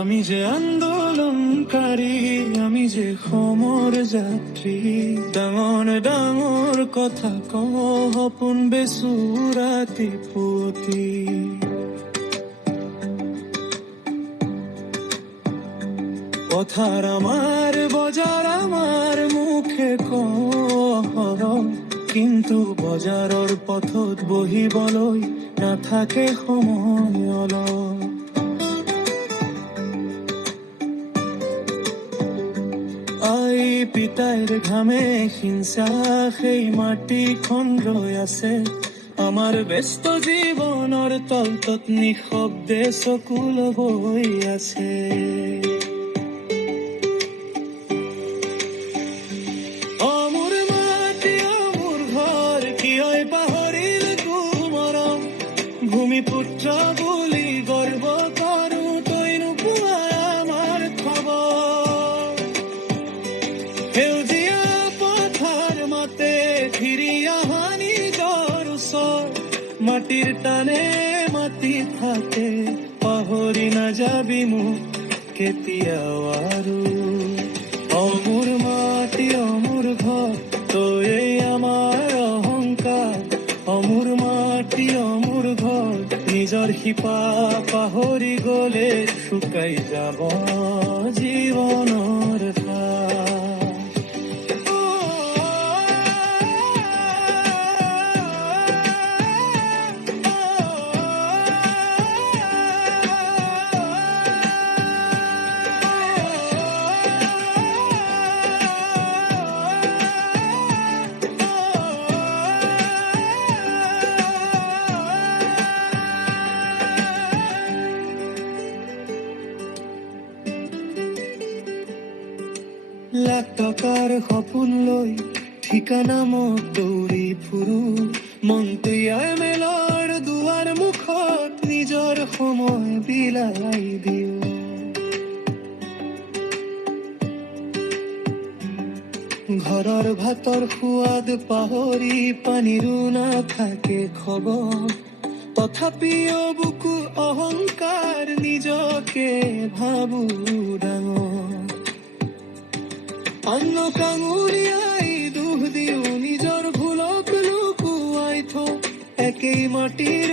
আমি যে আন্দোলনকাৰী, আমি যে সমৰ যাত্ৰী, ডাঙৰ ডাঙৰ কথা কওঁ সপোন বেচো ৰাতি পুৱতি। পথাৰ আমাৰ, বজাৰ আমাৰ, মুখে কওঁ, কিন্তু বজাৰৰ পথত বহিবলৈ নাথাকে সময় অলপ। আই পিতাইৰ ঘামে হিংসা সেই মাটিখন ৰৈ আছে, আমাৰ ব্যস্ত জীৱনৰ তলতত নিঃশব্দে চকুল বৈ আছে। অমোৰ মাটি অমোৰ ঘৰ, কিয় পাহৰিল মৰম, ভূমিপুত্ৰ বুলি গৰ্ব কৰো, তই নোপোৱা আমাৰ খবৰ। সেউজীয়া পথাৰ মাতে ফিৰি অহা নিজৰ ওচৰ, মাটিৰ টানে মাটি থাকে, পাহৰি নাযাবি মোক কেতিয়াও আৰু। অমোৰ মাটি অমোৰ ঘৰ, তই আমাৰ অহংকাৰ, অমোৰ মাটি অমোৰ ঘৰ, নিজৰ শিপা পাহৰি গলে শুকাই যাব জীৱনৰ ধাৰ। লাখ টকাৰ সপোন লৈ ঠিকানা মোক দৌৰি ফুৰো, মন্ত্ৰীয়াৰ মেলৰ দুৱাৰ মুখত নিজৰ সময় বিলাই দিওঁ। ঘৰৰ ভাতৰ সোৱাদ পাহৰি পানীৰো নাথাকে খবৰ, তথাপিও বুকু অহংকাৰ, নিজকে ভাবো ডাঙৰ। আনক আঙুলিয়াই দুখ দিওঁ, নিজৰ ভুলক লুকুৱাই থওঁ, একেই মাটিৰ